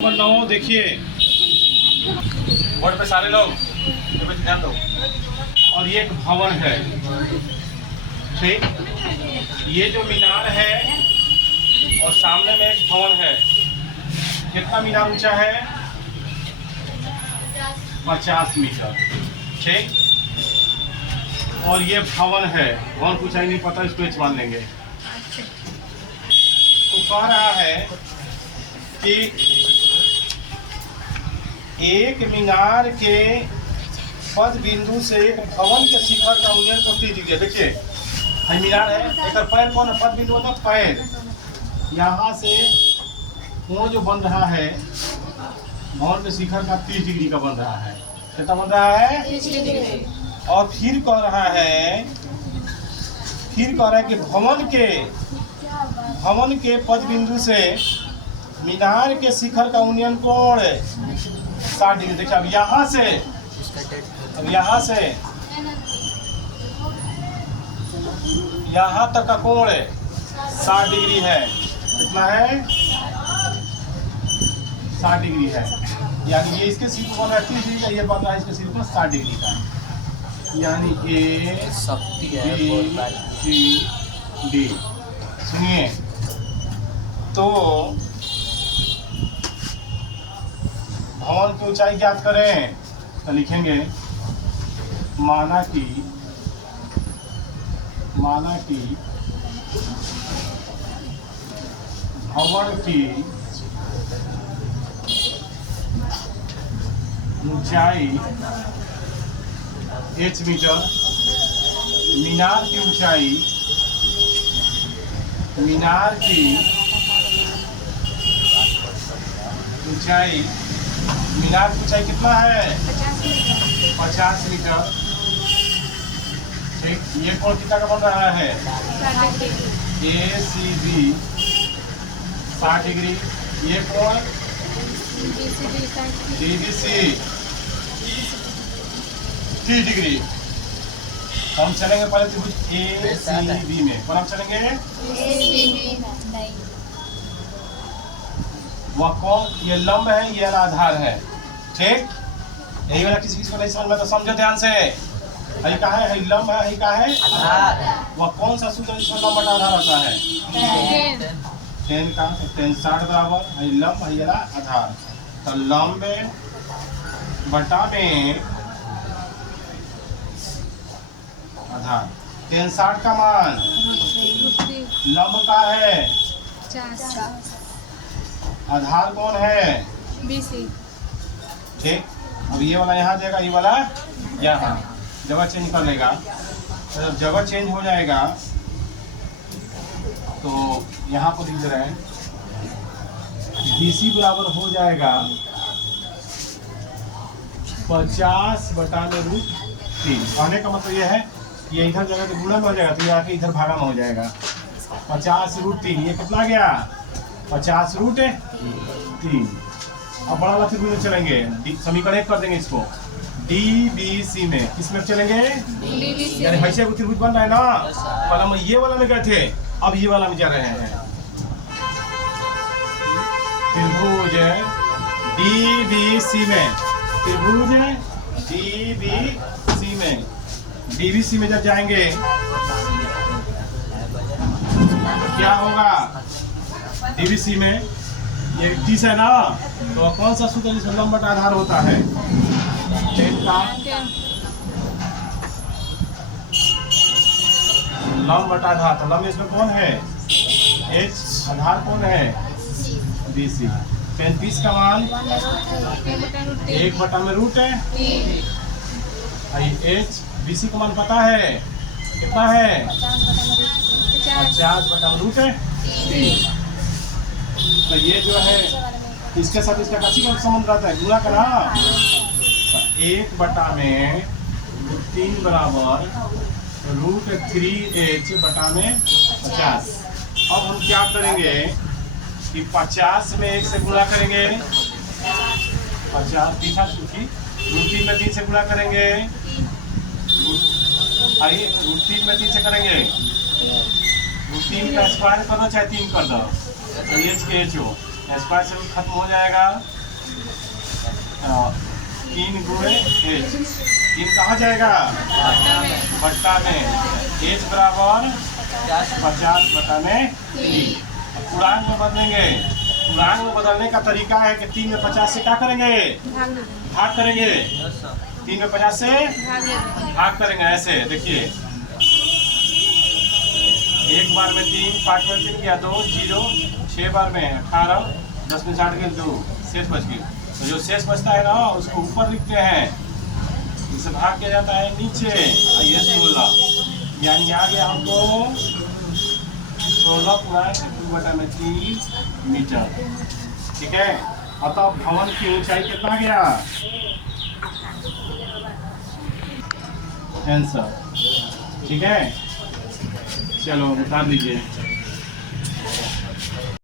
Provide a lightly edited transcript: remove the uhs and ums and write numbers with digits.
9 देखिए बोर्ड पे सारे लोग ध्यान दो। और ये एक भवन है, ठीक। ये जो मीनार है और सामने में एक भवन है। कितना मीनार ऊंचा है? 50 मीटर, ठीक। और ये भवन है, भवन कुछ नहीं पता, इसको एच मान लेंगे। तो कह रहा है कि एक मीनार के पद बिंदु से एक भवन के शिखर का उन्नयन को 30 डिग्री। देखिए ये मीनार है, एक पैर कौन है? पद बिंदु मतलब पैर। यहाँ से वो जो बन रहा है भवन के शिखर का 30 डिग्री का बन रहा है। कितना बन रहा है? 30 डिग्री। और फिर कह रहा है कि भवन के पद बिंदु से मीनार के शिखर का उन्नयन कोण 60 डिग्री। देखिए अब यहाँ से यहाँ तक का कोण 60 डिग्री है। कितना है? 60 डिग्री है। यानी ये इसके सिर पर 30 डिग्री का, ये बन रहा है इसके सिर पर 60 डिग्री का। यानी ए सी डी। सुनिए, तो भवन की ऊंचाई ज्ञात करें तो लिखेंगे माना कि भवन की ऊंचाई h मीटर, मीनार की ऊंचाई मीनार की ऊंचाई कितना है? 50 मीटर, ठीक। ये कोण कितना का बन रहा है? ए सी बी 60 डिग्री। ये कोण डी बी सी 30 डिग्री। हम चलेंगे पहले त्रिभुज ए सी बी में। कौन हम चलेंगे? वह कौन? ये लंब है, ये आधार है, ठीक। यही वाला किसी को नहीं समझ में तो समझो ध्यान से। यही का है? लंब है, यही का है आधार। वह कौन सा सूत्र जिसमें लंब बटा आधार होता है? 10 का 10 60 बराबर है लंब है वाला आधार। तो लंब बटा में आधार। 10 60 का मान लंब का है, आधार कौन है? BC, ठीक। अब ये वाला यहाँ देगा, ये वाला यहाँ। जगह चेंज कर लेगा, तो जब जगह चेंज हो जाएगा तो यहाँ पर लिख रहे हैं BC बराबर हो जाएगा 50/√3। कहने का मतलब ये है ये इधर जगह तो गुणा में हो जाएगा, तो ये आके इधर भागा में हो जाएगा 50√3। ये कितना गया? 50√3। अब बड़ा वाला त्रिभुज में चलेंगे, समीकरण 1 कर देंगे इसको DBC में। किस में चलेंगे? यानी ऐसे त्रिभुज बन रहा है ना, पहले हम ये वाला में गए थे, अब ये वाला में जा रहे हैं। त्रिभुज DBC में, त्रिभुज DBC में, DBC में जब जाएंगे क्या होगा? DBC में ये 30 है ना, तो कौन सा सूत्र जिसमें लंब बटा आधार होता है? 10 का लंब बटा आधार। तो लंब इसमें कौन है? H, आधार कौन है? BC। 35 का मान 1/√3 है। H BC का मान पता है कितना है? 50/√3। तो ये जो है इसके साथ इसका काशी का संबंध रहता है, गुणा करा। तो 1/√3 बराबर √3h/50। अब हम क्या करेंगे कि 50 में 1 से गुणा करेंगे, 50 दिखा चुकी, √3 में 3 से गुणा करेंगे, आइए √3 में 3 से करेंगे, √3 का स्क्वायर कर दो चाहे 3 कर दो, H के H हो स्क्वायर से रूट खत्म हो जाएगा। 3 गुणे एच, 3 कहाँ जाएगा? बट्टा में। एच बराबर 50/3। पूर्णांक में बदलेंगे। पूर्णांक में बदलने का तरीका है कि 3 में 50 से क्या करेंगे? भाग करेंगे। 3 में 50 से भाग करेंगे। ऐसे देखिए, एक बार में 3, 5 में 3 गया 2, 0, 6 बार में 18, 10 में 60 गए 2, शेष बच गए। तो जो शेष बचता है ना उसको ऊपर लिखते हैं, इसे भाग किया जाता है नीचे। ये 16, यानी आ गया हमको 16/2/3 मीटर। ठीक है। अतः भवन की ऊंचाई कितना गया? आंसर। ठीक है, चलो उतार लीजिए।